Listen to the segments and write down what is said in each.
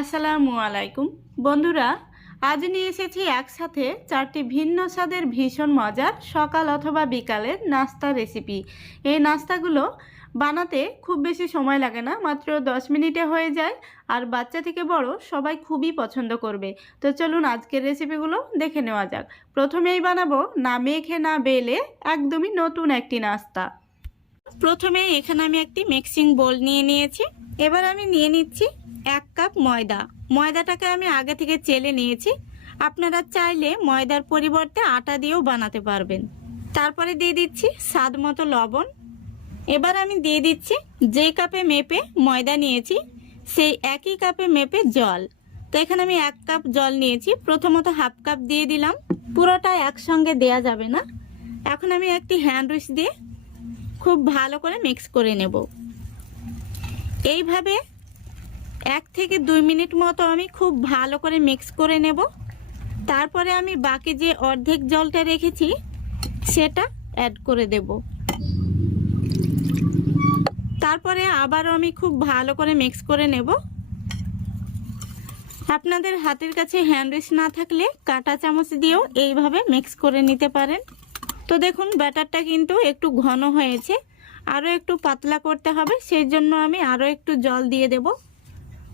আসসালামু আলাইকুম বন্ধুরা, আজ নিয়ে এসেছি একসাথে চারটি ভিন্ন স্বাদের ভীষণ মজার সকাল অথবা বিকালের নাস্তা রেসিপি। এই নাস্তাগুলো বানাতে খুব বেশি সময় লাগে না, মাত্র 10 মিনিটে হয়ে যায়। আর বাচ্চা থেকে বড় সবাই খুবই পছন্দ করবে। তো চলুন আজকের রেসিপিগুলো দেখে নেওয়া যাক। প্রথমেই বানাবো না মেখে না বেলে একদমই নতুন একটি নাস্তা। প্রথমে এখানে আমি একটি মিক্সিং বোল নিয়ে নিয়েছি। এবার আমি নিয়ে নিচ্ছি 1 কাপ ময়দা। ময়দাটাকে আমি আগে থেকে চেলে নিয়েছি। আপনারা চাইলে ময়দার পরিবর্তে আটা দিয়েও বানাতে পারবেন। তারপরে দিয়ে দিচ্ছি স্বাদ মতো লবণ। এবার আমি দিয়ে দিচ্ছি যেই কাপে মেপে ময়দা নিয়েছি সেই একই কাপে মেপে জল। তো এখানে আমি 1 কাপ জল নিয়েছি। প্রথমত হাফ কাপ দিয়ে দিলাম, পুরোটা একসঙ্গে দেয়া যাবে না। এখন আমি একটি হ্যান্ড উইচ দিয়ে খুব ভালো করে মিক্স করে নেব। এইভাবে 1 থেকে 2 মিনিট মতো আমি খুব ভালো করে মিক্স করে নেব। তারপরে আমি বাকি যে অর্ধেক জলটা রেখেছি সেটা অ্যাড করে দেব। তারপরে আবারও আমি খুব ভালো করে মিক্স করে নেব। আপনাদের হাতের কাছে হ্যান্ড উইচ না থাকলে কাঁটা চামচ দিয়েও এইভাবে মিক্স করে নিতে পারেন। তো দেখুন ব্যাটারটা কিন্তু একটু ঘন হয়েছে, আরও একটু পাতলা করতে হবে, সেই জন্য আমি আরও একটু জল দিয়ে দেব।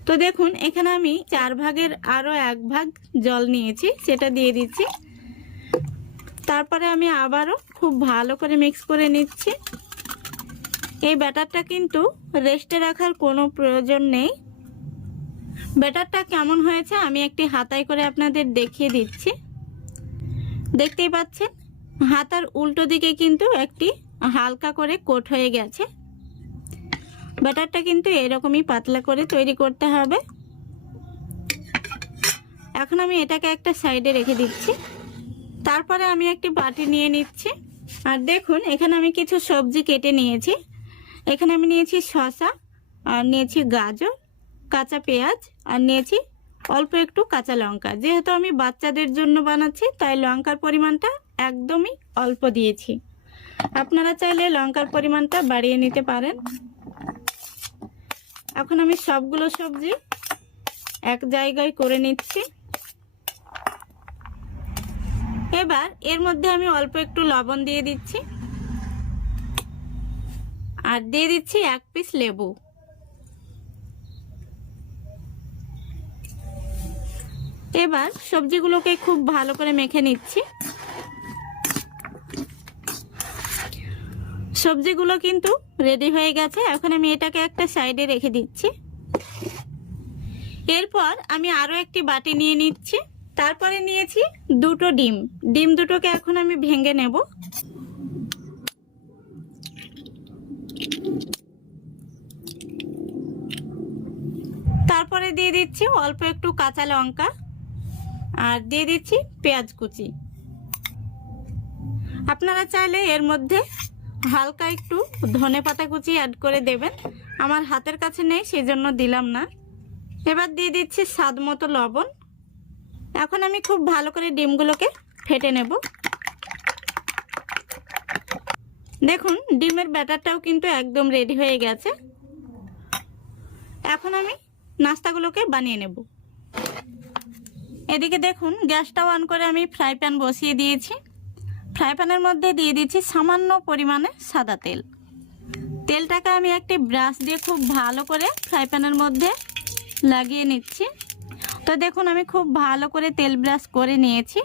তো দেখুন এখানে আমি 4 ভাগের আরও 1 ভাগ জল নিয়েছি, সেটা দিয়ে দিচ্ছি। তারপরে আমি আবারও খুব ভালো করে মিক্স করে নিচ্ছি। এই ব্যাটারটা কিন্তু রেস্টে রাখার কোনো প্রয়োজন নেই। ব্যাটারটা কেমন হয়েছে আমি একটি হাতায় করে আপনাদের দেখিয়ে দিচ্ছি। দেখতেই পাচ্ছেন হাতার উল্টো দিকে কিন্তু একটি হালকা করে কোট হয়ে গেছে। ব্যাটারটা কিন্তু এরকমই পাতলা করে তৈরি করতে হবে। এখন আমি এটাকে একটা সাইডে রেখে দিচ্ছি। তারপরে আমি একটি বাটি নিয়ে নিচ্ছি। আর দেখুন এখানে আমি কিছু সবজি কেটে নিয়েছি। এখানে আমি নিয়েছি শসা, আর নিয়েছি গাজর, কাঁচা পেঁয়াজ, আর নিয়েছি অল্প একটু কাঁচা লঙ্কা। যেহেতু আমি বাচ্চাদের জন্য বানাচ্ছি তাই লঙ্কার পরিমাণটা একদমই অল্প দিয়েছি। আপনারা চাইলে লঙ্কার পরিমাণটা বাড়িয়ে নিতে পারেন। এখন আমি সবগুলো সবজি এক জায়গায় করে নিচ্ছি। এবার এর মধ্যে আমি অল্প একটু লবণ দিয়ে দিচ্ছি, আর দিয়ে দিচ্ছি 1 পিস লেবু। এবার সবজিগুলোকে খুব ভালো করে মেখে নিচ্ছি। সবজিগুলো কিন্তু রেডি হয়ে গেছে। এখন আমি এটাকে একটা সাইডে রেখে দিচ্ছি। এরপর আমি আরও একটি বাটি নিয়ে নিচ্ছি। তারপরে নিয়েছি 2টো ডিম। ডিম দুটোকে এখন আমি ভেঙে নেব। তারপরে দিয়ে দিচ্ছি অল্প একটু কাঁচা লঙ্কা, আর দিয়ে দিচ্ছি পেঁয়াজ কুচি। আপনারা চাইলে এর মধ্যে হালকা একটু ধনেপাতা কুচি অ্যাড করে দেবেন। আমার হাতের কাছে নেই সেজন্য দিলাম না। এবার দিয়ে দিচ্ছি স্বাদ মতো লবণ। এখন আমি খুব ভালো করে ডিমগুলোকে ফেটে নেব। দেখুন ডিমের ব্যাটারটাও কিন্তু একদম রেডি হয়ে গেছে। এখন আমি নাস্তাগুলোকে বানিয়ে নেব। এদিকে দেখুন গ্যাসটাও অন করে আমি ফ্রাই প্যান বসিয়ে দিয়েছি। ফ্রাই প্যানের মধ্যে দিয়ে দিচ্ছি সামান্য পরিমাণে সাদা তেল। তেলটাকে আমি একটি ব্রাশ দিয়ে খুব ভালো করে ফ্রাই প্যানের মধ্যে লাগিয়ে নিচ্ছি। তো দেখুন আমি খুব ভালো করে তেল ব্রাশ করে নিয়েছি।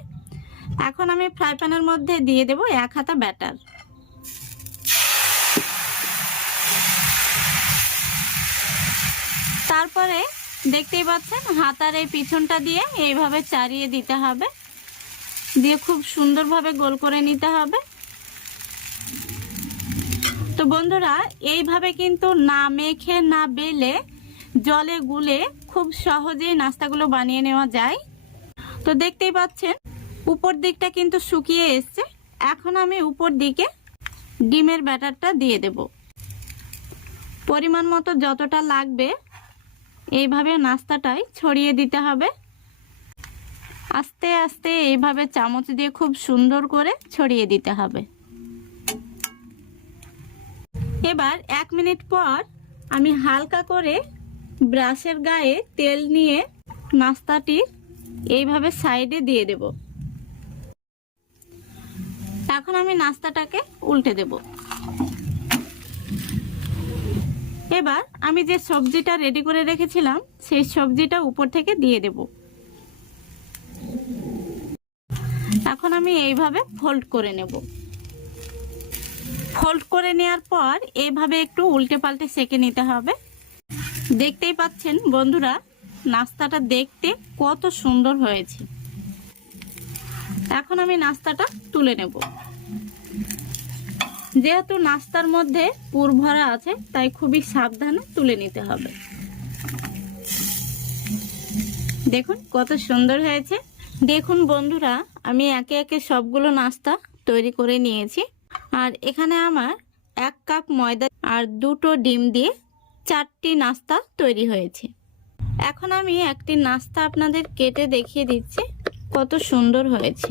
এখন আমি ফ্রাই প্যানের মধ্যে দিয়ে দেব 1 হাতা ব্যাটার। তারপরে দেখতেই পাচ্ছেন হাতার এই পিছনটা দিয়ে এইভাবে চাড়িয়ে দিতে হবে, দিয়ে খুব সুন্দরভাবে গোল করে নিতে হবে। তো বন্ধুরা এইভাবে কিন্তু না মেখে না বেলে জলে গুলে খুব সহজেই নাস্তাগুলো বানিয়ে নেওয়া যায়। তো দেখতেই পাচ্ছেন উপর দিকটা কিন্তু শুকিয়ে এসছে। এখন আমি উপর দিকে ডিমের ব্যাটারটা দিয়ে দেব। পরিমাণ মতো যতটা লাগবে এইভাবে নাস্তাটাই ছড়িয়ে দিতে হবে। আস্তে আস্তে এইভাবে চামচ দিয়ে খুব সুন্দর করে ছড়িয়ে দিতে হবে। এবার 1 মিনিট পর আমি হালকা করে ব্রাশের গায়ে তেল নিয়ে নাস্তাটি এইভাবে সাইডে দিয়ে দেব। এখন আমি নাস্তাটাকে উল্টে দেব। এবার আমি যে সবজিটা রেডি করে রেখেছিলাম সেই সবজিটা উপর থেকে দিয়ে দেব। এখন আমি এইভাবে ফোল্ড করে নেব। ফোল্ড করে নেওয়ার পর এইভাবে একটু উল্টে পাল্টে সেঁকে নিতে হবে। দেখতেই পাচ্ছেন বন্ধুরা, নাস্তাটা দেখতে কত সুন্দর হয়েছে। এখন আমি নাস্তাটা তুলে নেব। যেহেতু নাস্তার মধ্যে পুর ভরা আছে তাই খুবই সাবধানে তুলে নিতে হবে। দেখুন কত সুন্দর হয়েছে। দেখুন বন্ধুরা, আমি একে একে সবগুলো নাস্তা তৈরি করে নিয়েছি। আর এখানে আমার 1 কাপ ময়দা আর 2টো ডিম দিয়ে 4টি নাস্তা তৈরি হয়েছে। এখন আমি একটি নাস্তা আপনাদের কেটে দেখিয়ে দিচ্ছি কত সুন্দর হয়েছে।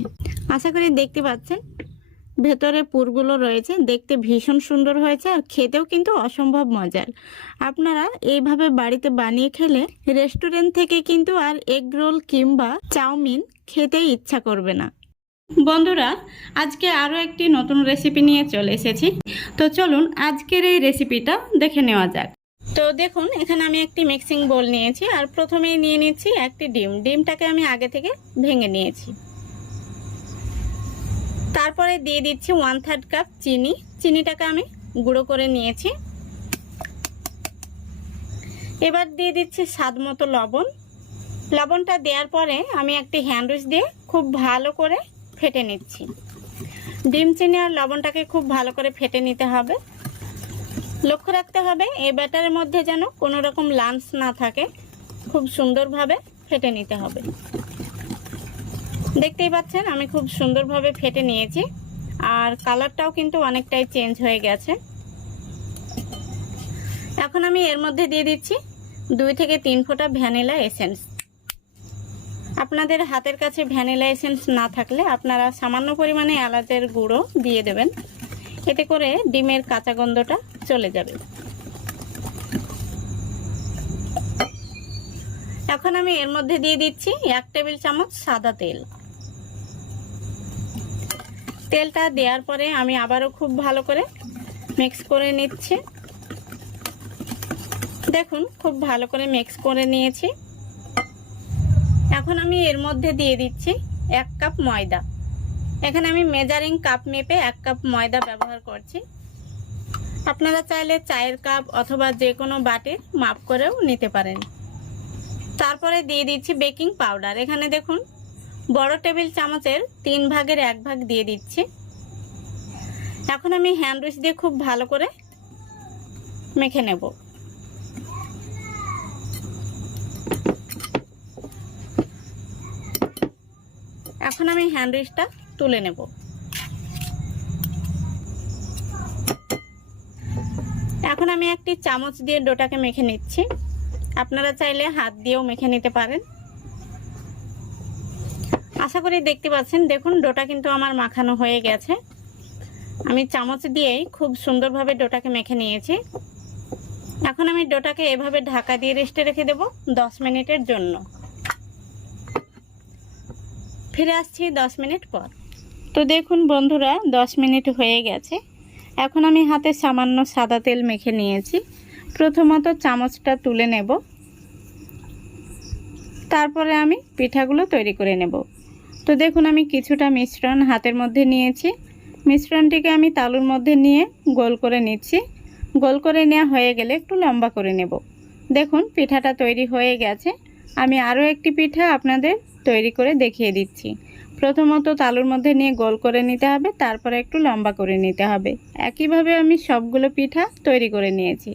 আশা করি দেখতে পাচ্ছেন ভেতরে পুরগুলো রয়েছে, দেখতে ভীষণ সুন্দর হয়েছে আর খেতেও কিন্তু অসম্ভব মজার। আপনারা এইভাবে বাড়িতে বানিয়ে খেলে রেস্টুরেন্ট থেকে কিন্তু আর এগ রোল কিংবা চাউমিন খেতে ইচ্ছা করবে না। বন্ধুরা, আজকে আরও একটি নতুন রেসিপি নিয়ে চলে এসেছি। তো চলুন আজকের এই রেসিপিটা দেখে নেওয়া যাক। তো দেখুন, এখানে আমি একটি মিক্সিং বোল নিয়েছি আর প্রথমেই নিয়ে নিচ্ছি একটি ডিম। ডিমটাকে আমি আগে থেকে ভেঙে নিয়েছি। তারপরে দিয়ে দিচ্ছি 1/3 কাপ চিনি। চিনিটাকে আমি গুঁড়ো করে নিয়েছি। এবার দিয়ে দিচ্ছি স্বাদ মতো লবণ। লবণটা দেওয়ার পরে আমি একটি হ্যান্ড উইচ দিয়ে খুব ভালো করে ফেটে নিচ্ছি। ডিম, চিনি আর লবণটাকে খুব ভালো করে ফেটে নিতে হবে। লক্ষ্য রাখতে হবে এই ব্যাটারের মধ্যে যেন কোনো রকম লাম্পস না থাকে। খুব সুন্দরভাবে ফেটে নিতে হবে। দেখতেই পাচ্ছেন আমি খুব সুন্দরভাবে ফেটে নিয়েছি আর কালারটাও কিন্তু অনেকটাই চেঞ্জ হয়ে গেছে। এখন আমি এর মধ্যে দিয়ে দিচ্ছি 2 থেকে 3 ফোঁটা ভ্যানিলা এসেন্স। আপনাদের হাতের কাছে ভ্যানিলা এসেন্স না থাকলে আপনারা সামান্য পরিমাণে এলাচের গুঁড়ো দিয়ে দেবেন, এতে করে ডিমের কাঁচা গন্ধটা চলে যাবে। এখন আমি এর মধ্যে দিয়ে দিচ্ছি 1 টেবিল চামচ সাদা তেল। তেলটা দেওয়ার পরে আমি আবারও খুব ভালো করে মিক্স করে নিচ্ছি। দেখুন খুব ভালো করে মিক্স করে নিয়েছি। এখন আমি এর মধ্যে দিয়ে দিচ্ছি 1 কাপ ময়দা। এখানে আমি মেজারিং কাপ মেপে 1 কাপ ময়দা ব্যবহার করছি। আপনারা চাইলে চায়ের কাপ অথবা যে কোনো বাটির মাপ করেও নিতে পারেন। তারপরে দিয়ে দিচ্ছি বেকিং পাউডার। এখানে দেখুন বড় টেবিল চামচের 3 ভাগের 1 ভাগ দিয়ে দিচ্ছি। এখন আমি হ্যান্ড উইচ দিয়ে খুব ভালো করে মেখে নেব। এখন আমি হ্যান্ড উইচটা তুলে নেব। এখন আমি একটি চামচ দিয়ে ডোটাকে মেখে নিচ্ছি। আপনারা চাইলে হাত দিয়েও মেখে নিতে পারেন। আশা করি দেখতে পাচ্ছেন, দেখুন ডোটা কিন্তু আমার মাখানো হয়ে গেছে। আমি চামচ দিয়েই খুব সুন্দরভাবে ডোটাকে মেখে নিয়েছি। এখন আমি ডোটাকে এভাবে ঢাকা দিয়ে রেস্টে রেখে দেব 10 মিনিটের জন্য। ফিরে আসছি 10 মিনিট পর। তো দেখুন বন্ধুরা, 10 মিনিট হয়ে গেছে। এখন আমি হাতে সামান্য সাদা তেল মেখে নিয়েছি। প্রথমত চামচটা তুলে নেব, তারপরে আমি পিঠাগুলো তৈরি করে নেব। তো দেখুন আমি কিছুটা মিশ্রণ হাতের মধ্যে নিয়েছি। মিশ্রণটিকে আমি তালুর মধ্যে নিয়ে গোল করে নিচ্ছি। গোল করে নেওয়া হয়ে গেলে একটু লম্বা করে নেব। দেখুন পিঠাটা তৈরি হয়ে গেছে। আমি আরও একটি পিঠা আপনাদের তৈরি করে দেখিয়ে দিচ্ছি। প্রথমত তালুর মধ্যে নিয়ে গোল করে নিতে হবে, তারপরে একটু লম্বা করে নিতে হবে। একইভাবে আমি সবগুলো পিঠা তৈরি করে নিয়েছি।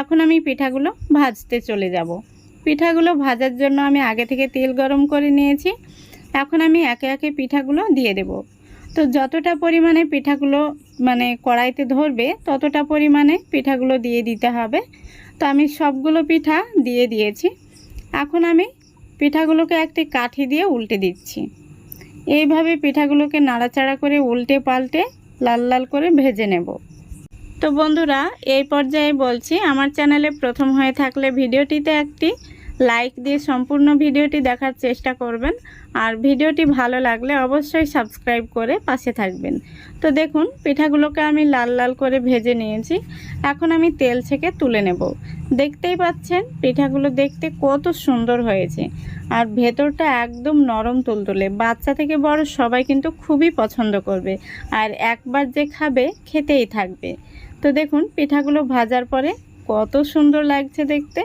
এখন আমি পিঠাগুলো ভাজতে চলে যাব। পিঠাগুলো ভাজার জন্য আমি আগে থেকে তেল গরম করে নিয়েছি। এখন আমি একে একে পিঠাগুলো দিয়ে দেব। তো যতটা পরিমাণে পিঠাগুলো কড়াইতে ধরবে ততটা পরিমাণে পিঠাগুলো দিয়ে দিতে হবে। তো আমি সবগুলো পিঠা দিয়ে দিয়েছি। এখন আমি পিঠাগুলোকে একটি কাঠি দিয়ে উল্টে দিচ্ছি। এইভাবে পিঠাগুলোকে নাড়াচাড়া করে উল্টে পাল্টে লাল লাল করে ভেজে নেব। তো বন্ধুরা, এই পর্যায়ে বলছি, আমার চ্যানেলে প্রথম হয়ে থাকলে ভিডিওটিতে একটি লাইক দিয়ে সম্পূর্ণ ভিডিওটি দেখার চেষ্টা করবেন। আর ভিডিওটি ভালো লাগলে অবশ্যই সাবস্ক্রাইব করে পাশে থাকবেন। তো দেখুন, পিঠাগুলোকে আমি লাল লাল করে ভেজে নিয়েছি। এখন আমি তেল থেকে তুলে নেব। দেখতেই পাচ্ছেন পিঠাগুলো দেখতে কত সুন্দর হয়েছে, আর ভেতরটা একদম নরম তুলতুলে। বাচ্চা থেকে বড় সবাই কিন্তু খুবই পছন্দ করবে, আর একবার যে খাবে খেতেই থাকবে। তো দেখুন, পিঠাগুলো ভাজার পরে কত সুন্দর লাগছে দেখতে।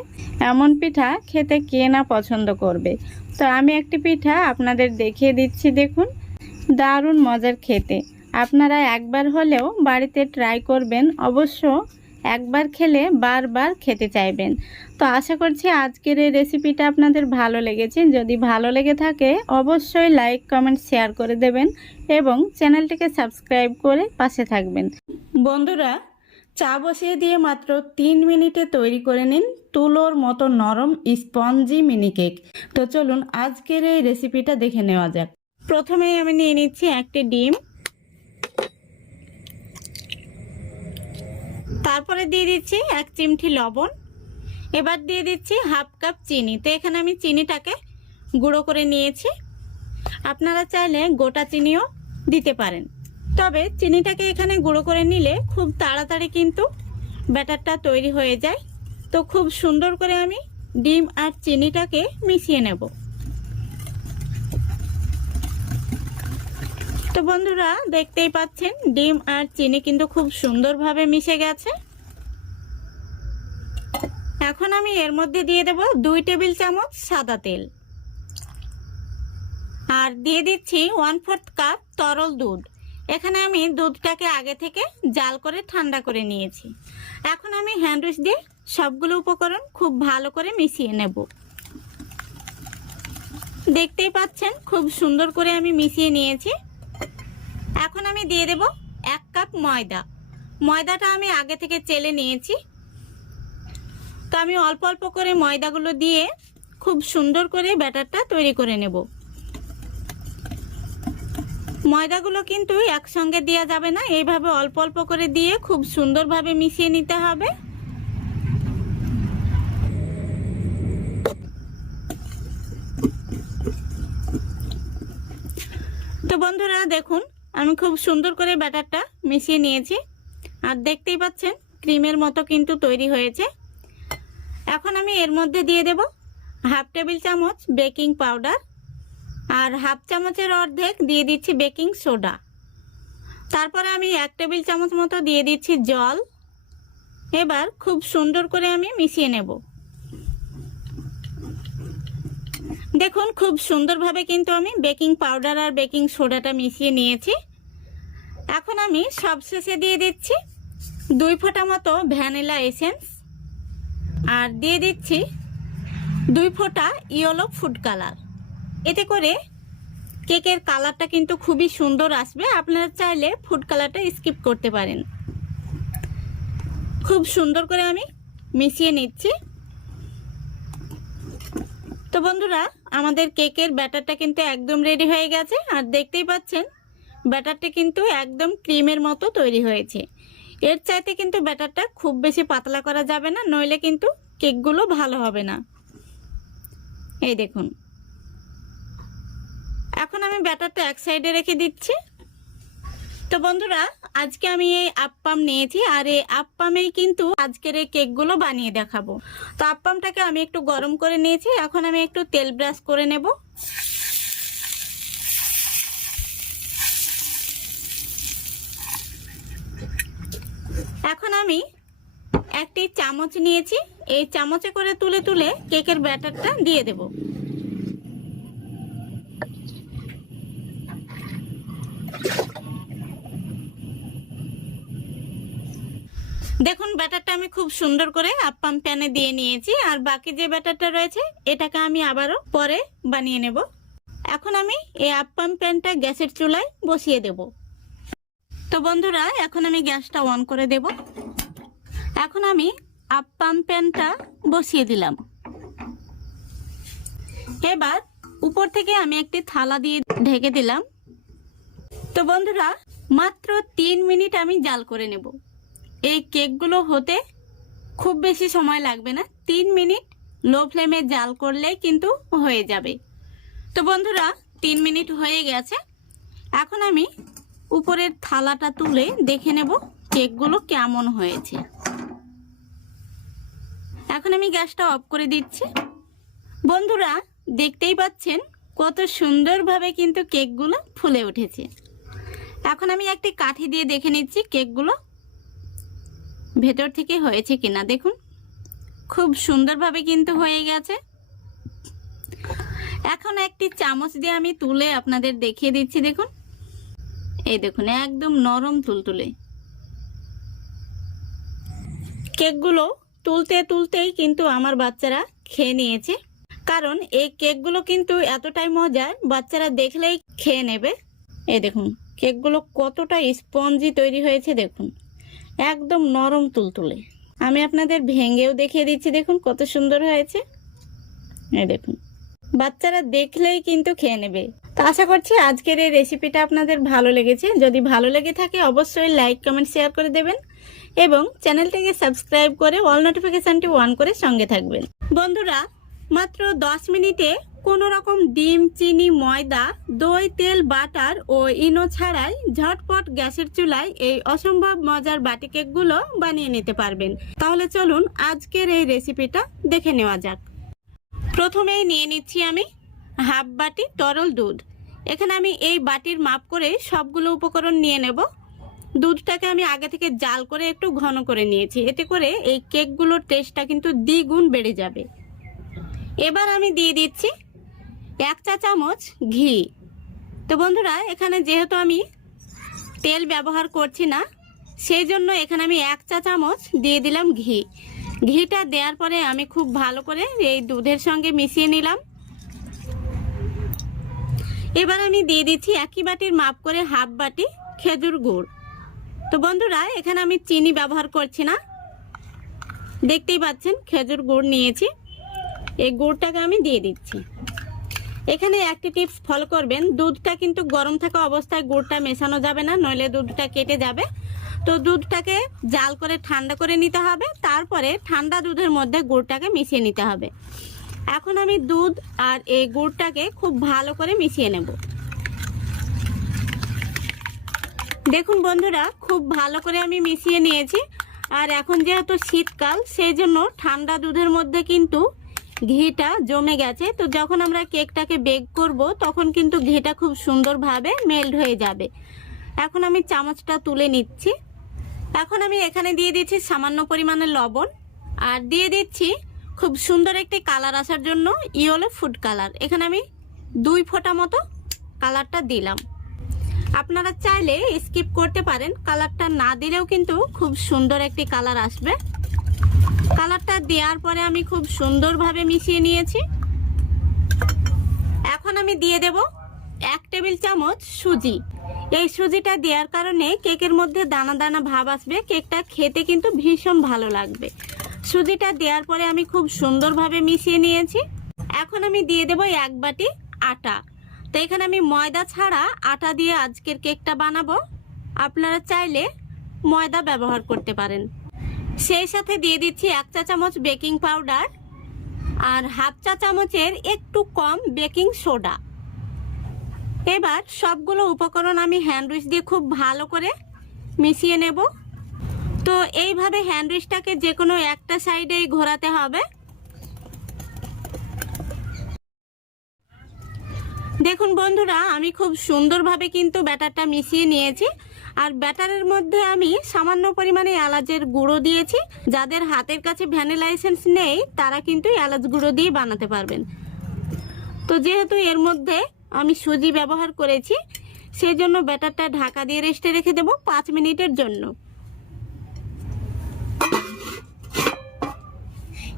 এমন পিঠা খেতে কে না পছন্দ করবে। তো আমি একটি পিঠা আপনাদের দেখিয়ে দিচ্ছি। দেখুন, দারুণ মজার খেতে। আপনারা একবার হলেও বাড়িতে ট্রাই করবেন, অবশ্য একবার খেলে বারবার খেতে চাইবেন। তো আশা করছি আজকের এই রেসিপিটা আপনাদের ভালো লেগেছে। যদি ভালো লেগে থাকে অবশ্যই লাইক, কমেন্ট, শেয়ার করে দেবেন এবং চ্যানেলটিকে সাবস্ক্রাইব করে পাশে থাকবেন। বন্ধুরা, চা বসিয়ে দিয়ে মাত্র 3 মিনিটে তৈরি করে নিন তুলোর মতো নরম স্পঞ্জি মিনি কেক। তো চলুন আজকের এই রেসিপিটা দেখে নেওয়া যাক। প্রথমেই আমি নিয়ে নিচ্ছি একটি ডিম, তারপরে দিয়ে দিচ্ছি 1 চিমটি লবণ, এবার দিয়ে দিচ্ছি হাফ কাপ চিনি। তো এখানে আমি চিনিটাকে গুঁড়ো করে নিয়েছি। আপনারা চাইলে গোটা চিনিও দিতে পারেন, তবে চিনিটাকে এখানে গুঁড়ো করে নিলে খুব তাড়াতাড়ি কিন্তু ব্যাটারটা তৈরি হয়ে যায়। তো খুব সুন্দর করে আমি ডিম আর চিনিটাকে মিশিয়ে নেব। তো বন্ধুরা, দেখতেই পাচ্ছেন ডিম আর চিনি কিন্তু খুব সুন্দরভাবে মিশে গেছে। এখন আমি এর মধ্যে দিয়ে দেব 2 টেবিল চামচ সাদা তেল, আর দিয়ে দিচ্ছি 1/4 কাপ তরল দুধ। এখানে আমি দুধটাকে আগে থেকে জাল করে ঠান্ডা করে নিয়েছি। এখন আমি হ্যান্ড উইচ দিয়ে সবগুলো উপকরণ খুব ভালো করে মিশিয়ে নেব। দেখতেই পাচ্ছেন খুব সুন্দর করে আমি মিশিয়ে নিয়েছি। এখন আমি দিয়ে দেব 1 কাপ ময়দা। ময়দাটা আমি আগে থেকে চেলে নিয়েছি। তো আমি অল্প অল্প করে ময়দাগুলো দিয়ে খুব সুন্দর করে ব্যাটারটা তৈরি করে নেব। ময়দাগুলো কিন্তু একসঙ্গে দেওয়া যাবে না, এইভাবে অল্প অল্প করে দিয়ে খুব সুন্দরভাবে মিশিয়ে নিতে হবে। তো বন্ধুরা দেখুন, আমি খুব সুন্দর করে ব্যাটারটা মিশিয়ে নিয়েছি, আর দেখতেই পাচ্ছেন ক্রিমের মতো কিন্তু তৈরি হয়েছে। এখন আমি এর মধ্যে দিয়ে দেব হাফ টেবিল চামচ বেকিং পাউডার, আর হাফ চামচের অর্ধেক দিয়ে দিচ্ছি বেকিং সোডা। তারপরে আমি 1 টেবিল চামচ মতো দিয়ে দিচ্ছি জল। এবার খুব সুন্দর করে আমি মিশিয়ে নেব। দেখুন, খুব সুন্দরভাবে কিন্তু আমি বেকিং পাউডার আর বেকিং সোডাটা মিশিয়ে নিয়েছি। এখন আমি সবশেষে দিয়ে দিচ্ছি 2 ফোঁটা মতো ভ্যানিলা এসেন্স, আর দিয়ে দিচ্ছি 2 ফোঁটা ইয়েলো ফুড কালার। এতে করে কেকের কালারটা কিন্তু খুবই সুন্দর আসবে। আপনারা চাইলে ফুড কালারটা স্কিপ করতে পারেন। খুব সুন্দর করে আমি মিশিয়ে নিচ্ছি। তো বন্ধুরা, আমাদের কেকের ব্যাটারটা কিন্তু একদম রেডি হয়ে গেছে, আর দেখতেই পাচ্ছেন ব্যাটারটা কিন্তু একদম ক্রিমের মতো তৈরি হয়েছে। এর চাইতে কিন্তু ব্যাটারটা খুব বেশি পাতলা করা যাবে না, নইলে কিন্তু কেকগুলো ভালো হবে না। এই দেখুন, এখন আমি ব্যাটারটা এক সাইডে রেখে দিচ্ছি। তো বন্ধুরা, আজকে আমি এই আপ্পাম নিয়েছি, আর এই আপ্পামেই কিন্তু আজকের এই কেকগুলো বানিয়ে দেখাবো। তো আপ্পামটাকে আমি একটু গরম করে নিয়েছি। এখন আমি একটু তেল ব্রাশ করে নেব। এখন আমি একটি চামচ নিয়েছি, এই চামচে করে তুলে তুলে কেকের ব্যাটারটা দিয়ে দেব। দেখুন, ব্যাটারটা আমি খুব সুন্দর করে আপ্পাম প্যানে দিয়ে নিয়েছি, আর বাকি যে ব্যাটারটা রয়েছে এটাকে আমি আবারও পরে বানিয়ে নেব। এখন আমি এই আপ্পাম প্যানটা গ্যাসের চুলায় বসিয়ে দেব। তো বন্ধুরা, এখন আমি গ্যাসটা অন করে দেব। এখন আমি আপ্পাম প্যানটা বসিয়ে দিলাম। এবার উপর থেকে আমি একটি থালা দিয়ে ঢেকে দিলাম। তো বন্ধুরা, মাত্র 3 মিনিট আমি জাল করে নেব। এই কেকগুলো হতে খুব বেশি সময় লাগবে না, 3 মিনিট লো ফ্লেমে জাল করলেই কিন্তু হয়ে যাবে। তো বন্ধুরা 3 মিনিট হয়ে গেছে। এখন আমি উপরের থালাটা তুলে দেখে নেব কেকগুলো কেমন হয়েছে। এখন আমি গ্যাসটা অফ করে দিচ্ছি। বন্ধুরা দেখতেই পাচ্ছেন কত সুন্দরভাবে কিন্তু কেকগুলো ফুলে উঠেছে। এখন আমি একটি কাঠি দিয়ে দেখে নিচ্ছি কেকগুলো ভেতর থেকে হয়েছে কিনা। দেখুন খুব সুন্দরভাবে কিন্তু হয়ে গেছে। এখন একটি চামচ দিয়ে আমি তুলে আপনাদের দেখিয়ে দিচ্ছি। দেখুন এই দেখুন একদম নরম তুলতুলে কেকগুলো। তুলতে তুলতেই কিন্তু আমার বাচ্চারা খেয়ে নিয়েছে, কারণ এই কেকগুলো কিন্তু এতটাই মজার, বাচ্চারা দেখলেই খেয়ে নেবে। এই দেখুন কেকগুলো কতটা স্পঞ্জি তৈরি হয়েছে, দেখুন একদম নরম তুলতুলে। আমি আপনাদের ভেঙেও দেখিয়ে দিচ্ছি, দেখুন কত সুন্দর হয়েছে। এই দেখুন বাচ্চারা দেখলেই কিন্তু খেয়ে নেবে। তো আশা করছি আজকের এই রেসিপিটা আপনাদের ভালো লেগেছে। যদি ভালো লেগে থাকে অবশ্যই লাইক কমেন্ট শেয়ার করে দেবেন এবং চ্যানেলটিকে সাবস্ক্রাইব করে অল নোটিফিকেশনটি অন করে সঙ্গে থাকবেন। বন্ধুরা মাত্র 10 মিনিটে কোনো রকম ডিম, চিনি, ময়দা, দই, তেল, বাটার ও ইনো ছাড়াই ঝটপট গ্যাসের চুলায় এই অসম্ভব মজার বাটি কেকগুলো বানিয়ে নিতে পারবেন। তাহলে চলুন আজকের এই রেসিপিটা দেখে নেওয়া যাক। প্রথমেই নিয়ে নিচ্ছি আমি হাফ বাটি তরল দুধ। এখানে আমি এই বাটির মাপ করে সবগুলো উপকরণ নিয়ে নেব। দুধটাকে আমি আগে থেকে জাল করে একটু ঘন করে নিয়েছি, এতে করে এই কেকগুলোর টেস্টটা কিন্তু দ্বিগুণ বেড়ে যাবে। এবার আমি দিয়ে দিচ্ছি 1 চা চামচ ঘি। তো বন্ধুরা এখানে যেহেতু আমি তেল ব্যবহার করছি না, সেই জন্য এখানে আমি 1 চা চামচ দিয়ে দিলাম ঘি। ঘিটা দেওয়ার পরে আমি খুব ভালো করে এই দুধের সঙ্গে মিশিয়ে নিলাম। এবার আমি দিয়ে দিচ্ছি একই বাটির মাপ করে হাফ বাটি খেজুর গুড়। তো বন্ধুরা এখানে আমি চিনি ব্যবহার করছি না, দেখতেই পাচ্ছেন খেজুর গুড় নিয়েছি। এই গুড়টাকে আমি দিয়ে দিচ্ছি। এখানে একটি টিপস ফলো করবেন, দুধটা কিন্তু গরম থাকা অবস্থায় গুড়টা মেশানো যাবে না, নইলে দুধটা কেটে যাবে। তো দুধটাকে জাল করে ঠান্ডা করে নিতে হবে, তারপরে ঠান্ডা দুধের মধ্যে গুড়টাকে মিশিয়ে নিতে হবে। এখন আমি দুধ আর এই গুড়টাকে খুব ভালো করে মিশিয়ে নেব। দেখুন বন্ধুরা খুব ভালো করে আমি মিশিয়ে নিয়েছি। আর এখন যেহেতু শীতকাল, সেই জন্য ঠান্ডা দুধের মধ্যে কিন্তু ঘিটা জমে গেছে। তো যখন আমরা কেকটাকে বেক করব তখন কিন্তু ঘিটা খুব সুন্দরভাবে মেল্ট হয়ে যাবে। এখন আমি চামচটা তুলে নিচ্ছি। এখন আমি এখানে দিয়ে দিচ্ছি সামান্য পরিমাণে লবণ, আর দিয়ে দিচ্ছি খুব সুন্দর একটি কালার আসার জন্য ইয়েলো ফুড কালার। এখানে আমি 2 ফোঁটা মতো কালারটা দিলাম। আপনারা চাইলে স্কিপ করতে পারেন, কালারটা না দিলেও কিন্তু খুব সুন্দর একটি কালার আসবে। কালারটা দেওয়ার পরে আমি খুব সুন্দরভাবে মিশিয়ে নিয়েছি। এখন আমি দিয়ে দেব 1 টেবিল চামচ সুজি। এই সুজিটা দেওয়ার কারণে কেকের মধ্যে দানা দানা ভাব আসবে, কেকটা খেতে কিন্তু ভীষণ ভালো লাগবে। সুজিটা দেওয়ার পরে আমি খুব সুন্দরভাবে মিশিয়ে নিয়েছি। এখন আমি দিয়ে দেব 1 বাটি আটা। তো এখানে আমি ময়দা ছাড়া আটা দিয়ে আজকের কেকটা বানাবো, আপনারা চাইলে ময়দা ব্যবহার করতে পারেন। সেই সাথে দিয়ে দিচ্ছি 1 চা চামচ বেকিং পাউডার আর হাফ চা চামচের একটু কম বেকিং সোডা। এবার সবগুলো উপকরণ আমি হ্যান্ড উইচ দিয়ে খুব ভালো করে মিশিয়ে নেব। তো এইভাবে হ্যান্ড উইচটাকে যে কোনো একটা সাইডেই ঘোরাতে হবে। দেখুন বন্ধুরা আমি খুব সুন্দরভাবে কিন্তু ব্যাটারটা মিশিয়ে নিয়েছি। আর ব্যাটারের মধ্যে আমি সামান্য পরিমাণে এলাচের গুঁড়ো দিয়েছি। যাদের হাতের কাছে ভ্যানিলা এসেন্স নেই তারা কিন্তু এলাচ গুঁড়ো দিয়ে বানাতে পারবেন। তো যেহেতু এর মধ্যে আমি সুজি ব্যবহার করেছি, সেই জন্য ব্যাটারটা ঢাকা দিয়ে রেস্টে রেখে দেব 5 মিনিটের জন্য।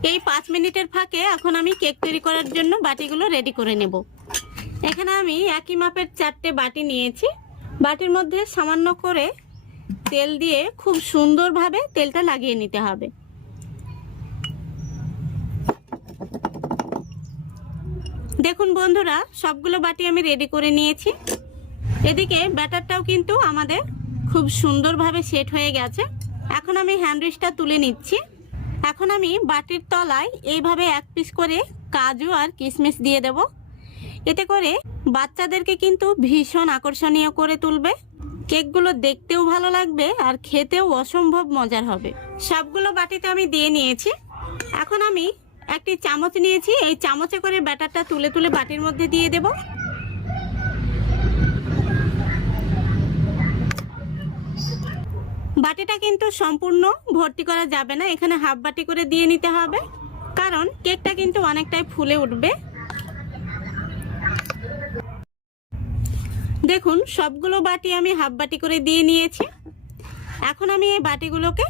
এই 5 মিনিটের ফাঁকে এখন আমি কেক তৈরি করার জন্য বাটিগুলো রেডি করে নেব। এখানে আমি একই মাপের 4টে বাটি নিয়েছি। বাটির মধ্যে সামান্য করে তেল দিয়ে খুব সুন্দরভাবে তেলটা লাগিয়ে নিতে হবে। দেখুন বন্ধুরা সবগুলো বাটি আমি রেডি করে নিয়েছি। এদিকে ব্যাটারটাও কিন্তু আমাদের খুব সুন্দরভাবে সেট হয়ে গেছে। এখন আমি হ্যান্ডউইচটা তুলে নিচ্ছি। এখন আমি বাটির তলায় এইভাবে এক পিস করে কাজু আর কিশমিশ দিয়ে দেব। এতে করে বাচ্চাদেরকে কিন্তু ভীষণ আকর্ষণীয় করে তুলবে। কেকগুলো দেখতেও ভালো লাগবে আর খেতেও অসম্ভব মজার হবে। সবগুলো বাটিতে আমি দিয়ে নিয়েছি। এখন আমি একটি চামচ নিয়েছি, এই চামচে করে ব্যাটারটা তুলে তুলে বাটির মধ্যে দিয়ে দেব। বাটিটা কিন্তু সম্পূর্ণ ভর্তি করা যাবে না, এখানে হাফ বাটি করে দিয়ে নিতে হবে, কারণ কেকটা কিন্তু অনেকটাই ফুলে উঠবে। দেখুন সবগুলো বাটি আমি হাফ বাটি করে দিয়ে নিয়েছি। এখন আমি এই বাটিগুলোকে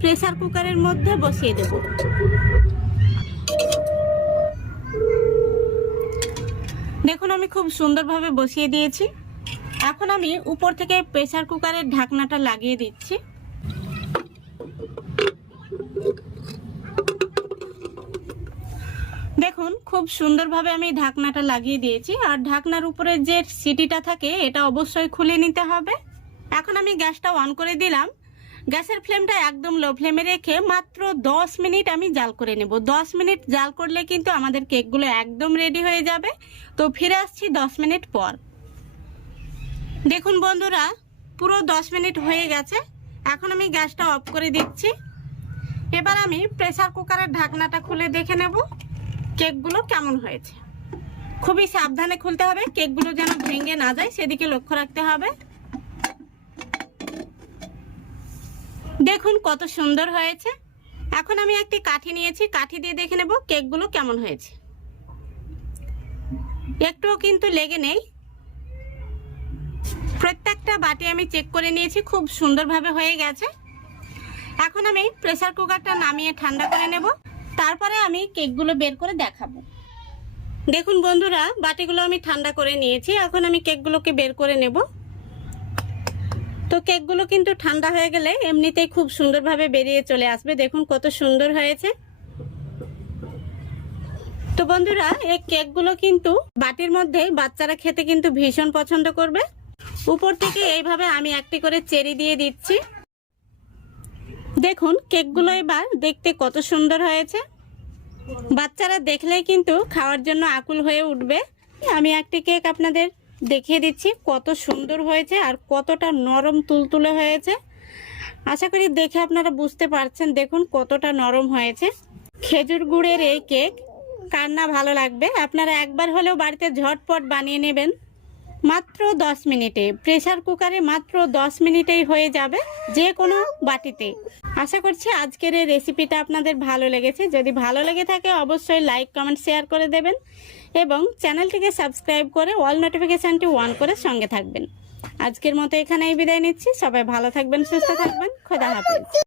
প্রেসার কুকারের মধ্যে বসিয়ে দেব। দেখুন আমি খুব সুন্দরভাবে বসিয়ে দিয়েছি। এখন আমি উপর থেকে প্রেসার কুকারের ঢাকনাটা লাগিয়ে দিচ্ছি। দেখুন খুব সুন্দরভাবে আমি ঢাকনাটা লাগিয়ে দিয়েছি, আর ঢাকনার উপরে যে সিটিটা থাকে এটা অবশ্যই খুলে নিতে হবে। এখন আমি গ্যাসটা অন করে দিলাম। গ্যাসের ফ্লেমটা একদম লো ফ্লেমে রেখে মাত্র 10 মিনিট আমি জাল করে নেব। 10 মিনিট জাল করলে কিন্তু আমাদের কেকগুলো একদম রেডি হয়ে যাবে। তো ফিরে আসছি 10 মিনিট পর। দেখুন বন্ধুরা পুরো 10 মিনিট হয়ে গেছে। এখন আমি গ্যাসটা অফ করে দিচ্ছি। এবার আমি প্রেসার কুকারের ঢাকনাটা খুলে দেখে নেব কেকগুলো কেমন হয়েছে। খুবই সাবধানে খুলতে হবে, কেকগুলো যেন ভেঙে না যায় সেদিকে লক্ষ্য রাখতে হবে। দেখুন কত সুন্দর হয়েছে। এখন আমি একটি কাঠি নিয়েছি, কাঠি দিয়ে দেখে নেব কেকগুলো কেমন হয়েছে। একটুও কিন্তু লেগে নেই। প্রত্যেকটা বাটি আমি চেক করে নিয়েছি, খুব সুন্দরভাবে হয়ে গেছে। এখন আমি প্রেসার কুকারটা নামিয়ে ঠান্ডা করে নেব, তারপরে আমি কেকগুলো বের করে দেখাবো। দেখুন বন্ধুরা বাটিগুলো আমি ঠান্ডা করে নিয়েছি। এখন আমি কেকগুলোকে বের করে নেব। তো কেকগুলো কিন্তু ঠান্ডা হয়ে গেলে এমনিতেই খুব সুন্দরভাবে বেরিয়ে চলে আসবে। দেখুন কত সুন্দর হয়েছে। তো বন্ধুরা এই কেকগুলো কিন্তু বাটির মধ্যে বাচ্চারা খেতে কিন্তু ভীষণ পছন্দ করবে। উপর থেকে এইভাবে আমি একটি করে চেরি দিয়ে দিচ্ছি। দেখুন কেকগুলো এবার দেখতে কত সুন্দর হয়েছে। বাচ্চারা দেখলেই কিন্তু খাওয়ার জন্য আকুল হয়ে উঠবে। আমি একটি কেক আপনাদের দেখিয়ে দিচ্ছি কত সুন্দর হয়েছে আর কতটা নরম তুলতুলে হয়েছে। আশা করি দেখে আপনারা বুঝতে পারছেন। দেখুন কতটা নরম হয়েছে। খেজুর গুড়ের এই কেক কার না ভালো লাগবে। আপনারা একবার হলেও বাড়িতে ঝটপট বানিয়ে নেবেন। মাত্র 10 মিনিটে প্রেসার কুকারে মাত্র 10 মিনিটেই হয়ে যাবে যে কোনো বাটিতে। আশা করছি আজকের এই রেসিপিটা আপনাদের ভালো লেগেছে। যদি ভালো লেগে থাকে অবশ্যই লাইক কমেন্ট শেয়ার করে দেবেন এবং চ্যানেলটিকে সাবস্ক্রাইব করে অল নোটিফিকেশানটি অন করে সঙ্গে থাকবেন। আজকের মতো এখানেই বিদায় নিচ্ছি। সবাই ভালো থাকবেন, সুস্থ থাকবেন। খোদা হাফেজ।